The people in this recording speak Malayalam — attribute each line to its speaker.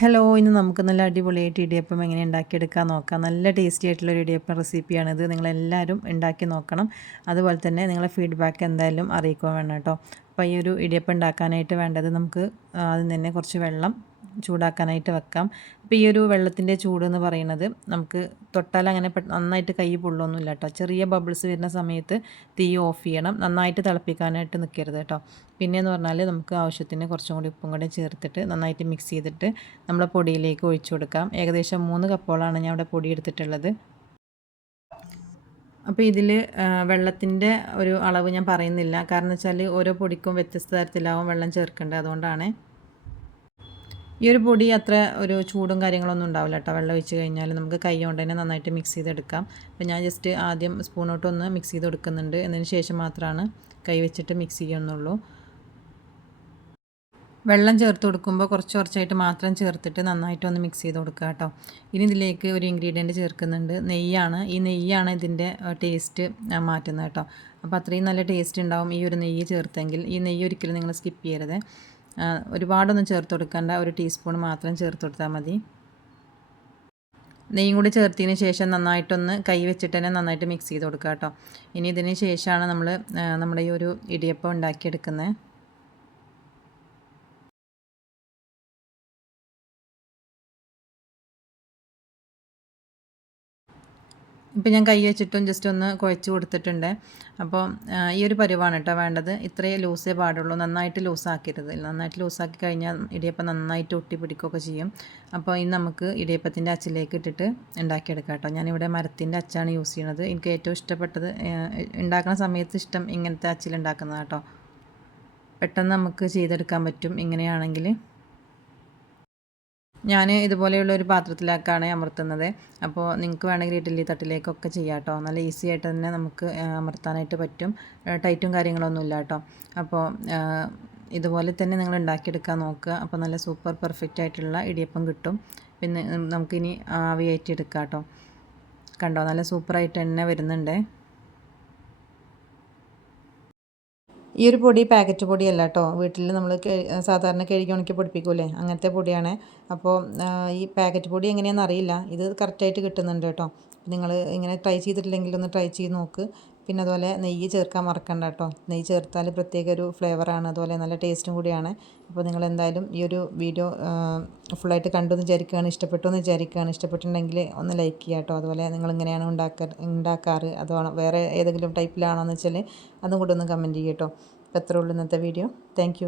Speaker 1: ഹലോ ഇന്ന് നമുക്ക് നല്ല അടിപൊളിയായിട്ട് ഇടിയപ്പം എങ്ങനെ ഉണ്ടാക്കിയെടുക്കാൻ നോക്കാം. നല്ല ടേസ്റ്റി ആയിട്ടുള്ള ഒരു ഇടിയപ്പം റെസിപ്പിയാണിത് നിങ്ങളെല്ലാവരും ഉണ്ടാക്കി നോക്കണം. അതുപോലെ തന്നെ നിങ്ങളെ ഫീഡ്ബാക്ക് എന്തായാലും അറിയിക്കുക വേണം കേട്ടോ. അപ്പോൾ ഈ ഒരു ഇടിയപ്പം ഉണ്ടാക്കാനായിട്ട് വേണ്ടത് നമുക്ക് ആദ്യം തന്നെ കുറച്ച് വെള്ളം ചൂടാക്കാനായിട്ട് വെക്കാം. അപ്പോൾ ഈ ഒരു വെള്ളത്തിന്റെ ചൂട് എന്ന് പറയുന്നത് നമുക്ക് തൊട്ടാൽ അങ്ങനെ നന്നായിട്ട് കൈ പൊള്ളൊന്നുമില്ല കേട്ടോ. ചെറിയ ബബിൾസ് വരുന്ന സമയത്ത് തീ ഓഫ് ചെയ്യണം. നന്നായിട്ട് തിളപ്പിക്കാനായിട്ട് നിൽക്കരുത് കേട്ടോ. പിന്നെയെന്ന് പറഞ്ഞാൽ നമുക്ക് ആവശ്യത്തിന് കുറച്ചും കൂടി ഉപ്പും കൂടി ചേർത്തിട്ട് നന്നായിട്ട് മിക്സ് ചെയ്തിട്ട് നമ്മളെ പൊടിയിലേക്ക് ഒഴിച്ചു കൊടുക്കാം. ഏകദേശം മൂന്ന് കപ്പോളാണ് ഞാൻ അവിടെ പൊടി എടുത്തിട്ടുള്ളത്. അപ്പോൾ ഇതിൽ വെള്ളത്തിന്റെ ഒരു അളവ് ഞാൻ പറയുന്നില്ല. കാരണം വെച്ചാൽ ഓരോ പൊടിക്കും വ്യത്യസ്ത തരത്തിലാവും വെള്ളം ചേർക്കേണ്ടത്. അതുകൊണ്ടാണ് ഈ ഒരു പൊടി അത്ര ഒരു ചൂടും കാര്യങ്ങളൊന്നും ഉണ്ടാവില്ല കേട്ടോ. വെള്ളം ഒഴിച്ച് കഴിഞ്ഞാൽ നമുക്ക് കൈ കൊണ്ട് തന്നെ നന്നായിട്ട് മിക്സ് ചെയ്തെടുക്കാം. അപ്പോൾ ഞാൻ ജസ്റ്റ് ആദ്യം സ്പൂണോട്ടൊന്ന് മിക്സ് ചെയ്ത് കൊടുക്കുന്നുണ്ട്. എന്നതിന് ശേഷം മാത്രമാണ് കൈ വെച്ചിട്ട് മിക്സ് ചെയ്യുന്നുള്ളൂ. വെള്ളം ചേർത്ത് കൊടുക്കുമ്പോൾ കുറച്ച് കുറച്ചായിട്ട് മാത്രം ചേർത്തിട്ട് നന്നായിട്ടൊന്ന് മിക്സ് ചെയ്ത് കൊടുക്കുക കേട്ടോ. ഇനി ഇതിലേക്ക് ഒരു ഇൻഗ്രീഡിയന്റ് ചേർക്കുന്നുണ്ട്. നെയ്യാണ്. ഈ നെയ്യാണ് ഇതിന്റെ ടേസ്റ്റ് മാറ്റുന്നത് കേട്ടോ. അപ്പോൾ അത്രയും നല്ല ടേസ്റ്റ് ഉണ്ടാവും ഈ ഒരു നെയ്യ് ചേർത്തെങ്കിൽ. ഈ നെയ്യ് ഒരിക്കലും നിങ്ങൾ സ്കിപ്പ് ചെയ്യരുത്. ഒരുപാടൊന്നും ചേർത്ത് കൊടുക്കണ്ട. ഒരു ടീസ്പൂൺ മാത്രം ചേർത്ത് കൊടുത്താൽ മതി. നെയ്യും കൂടി ചേർത്തതിന് ശേഷം നന്നായിട്ടൊന്ന് കൈ വെച്ചിട്ട് തന്നെ നന്നായിട്ട് മിക്സ് ചെയ്ത് കൊടുക്കുക കേട്ടോ. ഇനി ഇതിന് ശേഷമാണ് നമ്മൾ നമ്മുടെ ഈ ഒരു ഇടിയപ്പം ഉണ്ടാക്കിയെടുക്കുന്നത്. ഇപ്പം ഞാൻ കൈ വെച്ചിട്ടും ജസ്റ്റ് ഒന്ന് കുഴച്ച് കൊടുത്തിട്ടുണ്ട്. അപ്പോൾ ഈ ഒരു പരിവാണ് കേട്ടോ വേണ്ടത്. ഇത്രയേ ലൂസേ പാടുള്ളൂ. നന്നായിട്ട് ലൂസാക്കരുത് നന്നായിട്ട് ലൂസാക്കി കഴിഞ്ഞാൽ ഇടിയപ്പം നന്നായിട്ട് ഒട്ടി പിടിക്കുകയൊക്കെ ചെയ്യും. അപ്പോൾ ഇന്ന് നമുക്ക് ഇടിയപ്പത്തിന്റെ അച്ചിലേക്ക് ഇട്ടിട്ട് ഉണ്ടാക്കിയെടുക്കാം കേട്ടോ. ഞാനിവിടെ മരത്തിന്റെ അച്ചാണ് യൂസ് ചെയ്യുന്നത്. എനിക്ക് ഏറ്റവും ഇഷ്ടപ്പെട്ടത് ഉണ്ടാക്കുന്ന സമയത്ത് ഇഷ്ടം ഇങ്ങനത്തെ അച്ചിലുണ്ടാക്കുന്നത് കേട്ടോ. പെട്ടെന്ന് നമുക്ക് ചെയ്തെടുക്കാൻ പറ്റും. ഇങ്ങനെയാണെങ്കിൽ ഞാൻ ഇതുപോലെയുള്ള ഒരു പാത്രത്തിലേക്കാണ് അമർത്തുന്നത്. അപ്പോൾ നിങ്ങൾക്ക് വേണമെങ്കിൽ ഇഡ്ഡലി തട്ടിലേക്കൊക്കെ ചെയ്യാം കേട്ടോ നല്ല ഈസി ആയിട്ട് തന്നെ നമുക്ക് അമർത്താനായിട്ട് പറ്റും. ടൈറ്റും കാര്യങ്ങളൊന്നും ഇല്ല കേട്ടോ. അപ്പോൾ ഇതുപോലെ തന്നെ നിങ്ങൾ ഉണ്ടാക്കിയെടുക്കാൻ നോക്കുക. അപ്പോൾ നല്ല സൂപ്പർ പെർഫെക്റ്റ് ആയിട്ടുള്ള ഇടിയപ്പം കിട്ടും. പിന്നെ നമുക്കിനി ആവിയായിട്ട് എടുക്കാം കേട്ടോ. കണ്ടോ? നല്ല സൂപ്പറായിട്ട് തന്നെ വരുന്നുണ്ട്. ഈ ഒരു പൊടി പാക്കറ്റ് പൊടിയല്ല കേട്ടോ വീട്ടിൽ നമ്മൾ സാധാരണ കഴുകി ഉണക്കി പൊടിപ്പിക്കൂലേ? അങ്ങനത്തെ പൊടിയാണ്. അപ്പോൾ ഈ പാക്കറ്റ് പൊടി എങ്ങനെയാണെന്ന് അറിയില്ല. ഇത് കറക്റ്റായിട്ട് കിട്ടുന്നുണ്ട് കേട്ടോ നിങ്ങൾ ഇങ്ങനെ ട്രൈ ചെയ്തിട്ടില്ലെങ്കിൽ ഒന്ന് ട്രൈ ചെയ്ത് നോക്ക്. പിന്നെ അതുപോലെ നെയ്യ് ചേർക്കാൻ മറക്കണ്ട കേട്ടോ നെയ്യ് ചേർത്താൽ പ്രത്യേക ഒരു ഫ്ലേവറാണ് അതുപോലെ നല്ല ടേസ്റ്റും കൂടിയാണ്. അപ്പോൾ നിങ്ങൾ എന്തായാലും ഈ ഒരു വീഡിയോ ഫുള്ളായിട്ട് കണ്ടു എന്ന് വിചാരിക്കുകയാണ്. ഇഷ്ടപ്പെട്ടു എന്ന് വിചാരിക്കുകയാണ്. ഇഷ്ടപ്പെട്ടിട്ടുണ്ടെങ്കിൽ ഒന്ന് ലൈക്ക് ചെയ്യുക കേട്ടോ അതുപോലെ നിങ്ങൾ ഇങ്ങനെയാണ് ഉണ്ടാക്ക ഉണ്ടാക്കാറ്. അതോ വേറെ ഏതെങ്കിലും ടൈപ്പിലാണോ എന്ന് വെച്ചാൽ അതും കൂടെ ഒന്ന് കമന്റ് ചെയ്യട്ടോ അപ്പോൾ എത്ര ഉള്ളൂ ഇന്നത്തെ വീഡിയോ താങ്ക്